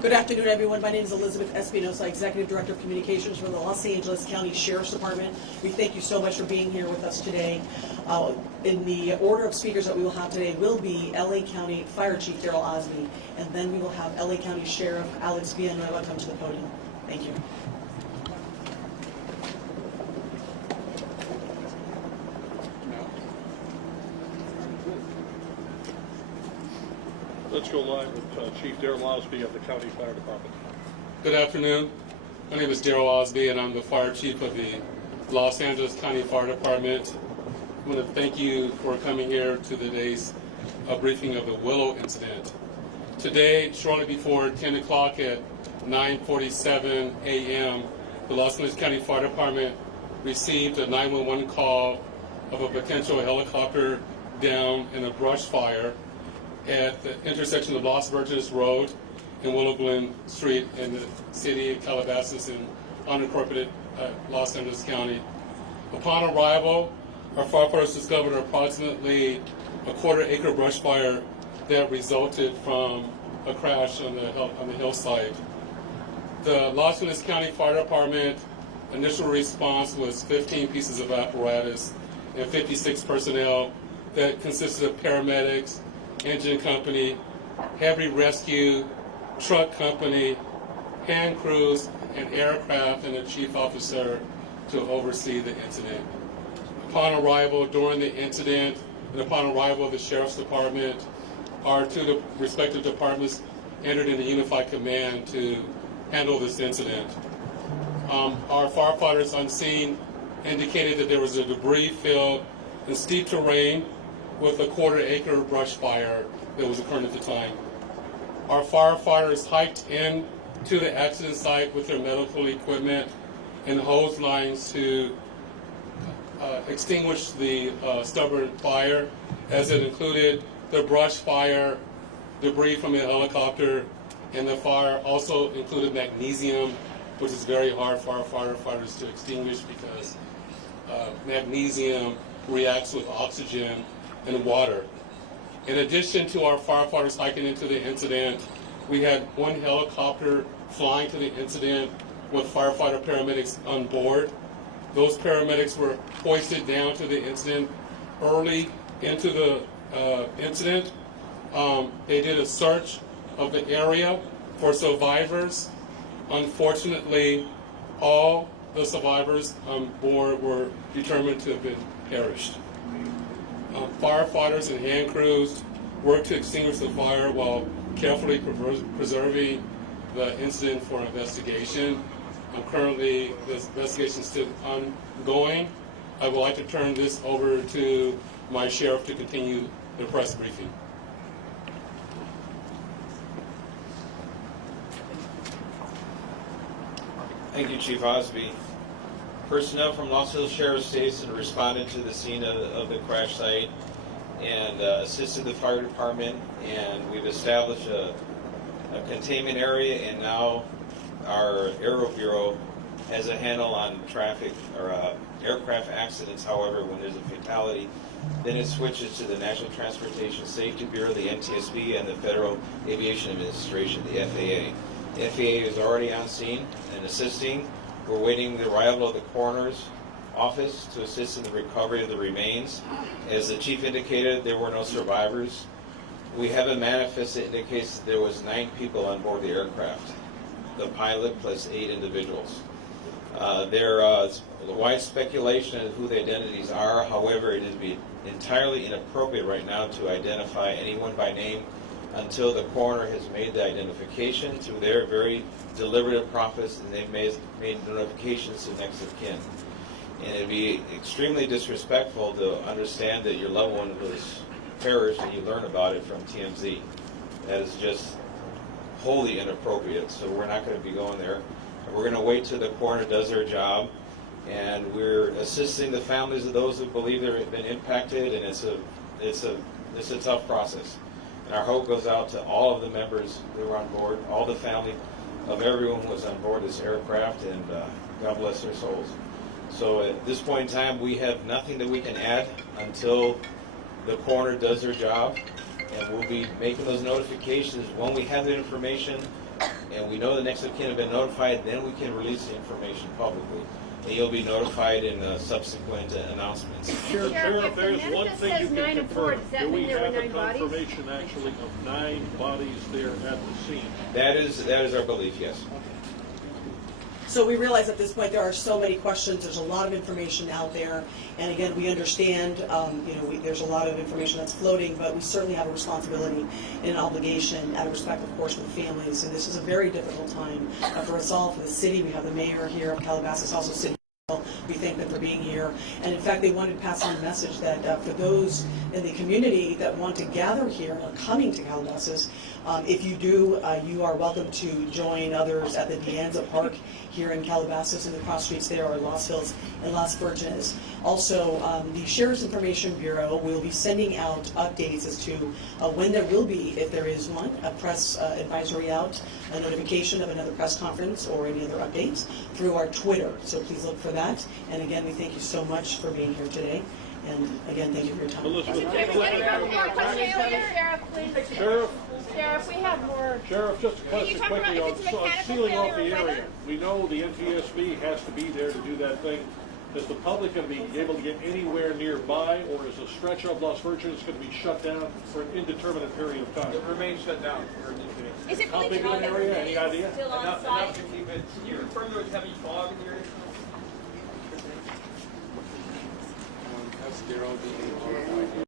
Good afternoon, everyone. My name is Elizabeth Espinosa, Executive Director of Communications for the Los Angeles County Sheriff's Department. We thank you so much for being here with us today. In the order of speakers that we will have today will be LA County Fire Chief Daryl Osby, and then we will have LA County Sheriff Alex Villanueva come to the podium. Thank you. Let's go live with Chief Daryl Osby of the County Fire Department. Good afternoon. My name is Daryl Osby, and I'm the Fire Chief of the Los Angeles County Fire Department. I want to thank you for coming here to today's briefing of the Willow incident. Today, shortly before 10 o'clock at 9:47 a.m., the Los Angeles County Fire Department received a 911 call of a potential helicopter down in a brush fire at the intersection of Los Virgenes Road and Willow Glen Street in the city of Calabasas in unincorporated Los Angeles County. Upon arrival, our firefighters discovered approximately a quarter-acre brush fire that resulted from a crash on the hillside. The Los Angeles County Fire Department initial response was 15 pieces of apparatus and 56 personnel that consisted of paramedics, engine company, heavy rescue, truck company, hand crews, and aircraft, and a chief officer to oversee the incident. Upon arrival during the incident, and upon arrival of the Sheriff's Department, our two respective departments entered into unified command to handle this incident. Our firefighters on scene indicated that there was a debris field in steep terrain with a quarter-acre brush fire that was occurring at the time. Our firefighters hiked in to the accident site with their medical equipment and hose lines to extinguish the stubborn fire, as it included the brush fire, debris from the helicopter, and the fire also included magnesium, which is very hard for our firefighters to extinguish because magnesium reacts with oxygen and water. In addition to our firefighters hiking into the incident, we had one helicopter flying to the incident with firefighter paramedics on board. Those paramedics were hoisted down to the incident early into the incident. They did a search of the area for survivors. Unfortunately, all the survivors on board were determined to have been perished. Firefighters and hand crews worked to extinguish the fire while carefully preserving the incident for investigation. Currently, this investigation is still ongoing. I would like to turn this over to my sheriff to continue the press briefing. Thank you, Chief Osby. Personnel from Los Angeles Sheriff's Station responded to the scene of the crash site and assisted the fire department, and we've established a containment area, and now our Aero Bureau has a handle on traffic or aircraft accidents. However, when there's a fatality, then it switches to the National Transportation Safety Bureau, the NTSB, and the Federal Aviation Administration, the FAA. The FAA is already on scene and assisting. We're waiting the arrival of the coroner's office to assist in the recovery of the remains. As the chief indicated, there were no survivors. We have a manifest that indicates that there was 9 people on board the aircraft, the pilot plus 8 individuals. There is wide speculation of who the identities are. However, it would be entirely inappropriate right now to identify anyone by name until the coroner has made the identification through their very deliberative process, and they've made notifications to next of kin. And it'd be extremely disrespectful to understand that your loved one was perished and you learn about it from TMZ. That is just wholly inappropriate, so we're not going to be going there. We're going to wait till the coroner does their job, and we're assisting the families of those who believe they've been impacted, and it's a tough process. And our hope goes out to all of the members who were on board, all the family of everyone who was on board this aircraft, and God bless their souls. So at this point in time, we have nothing that we can add until the coroner does their job, and we'll be making those notifications when we have the information and we know the next of kin have been notified, then we can release the information publicly. And you'll be notified in subsequent announcements. Sheriff, if the there's one manifest thing you says 9 can and 4, confirm. does that Do we mean there were have a 9 bodies? confirmation actually of 9 bodies there at the scene? That is our belief, yes. So we realize at this point there are so many questions, there's a lot of information out there, and again, we understand, there's a lot of information that's floating, but we certainly have a responsibility and an obligation out of respect, of course, for the families, and this is a very difficult time for us all, for the city. We have the mayor here of Calabasas, also city. We thank them for being here, and in fact, they wanted to pass on a message that for those in the community that want to gather here and are coming to Calabasas, if you do, you are welcome to join others at the Dianza Park here in Calabasas, and the cross streets there are Los Hills and Las Virgenes. Also, the Sheriff's Information Bureau will be sending out updates as to when there will be, if there is one, a press advisory out, a notification of another press conference or any other updates through our Twitter. So please look for that. And again, we thank you so much for being here today. And again, thank you for your time. Elizabeth, Can we get a more question? Sheriff, please. Sheriff, Sheriff, we have more. Sheriff, just a Can question you talk quickly about on if it's mechanical sealing off the failure or area. weather? We know the NTSB has to be there to do that thing. Is the public going to be able to get anywhere nearby, or is a stretch of Las Virgenes going to be shut down for an indeterminate period of time? It remains shut down. Is it How really big of an area? Any idea? still on Enough site? to keep it. Can you confirm there was heavy fog in the area? That's Daryl, the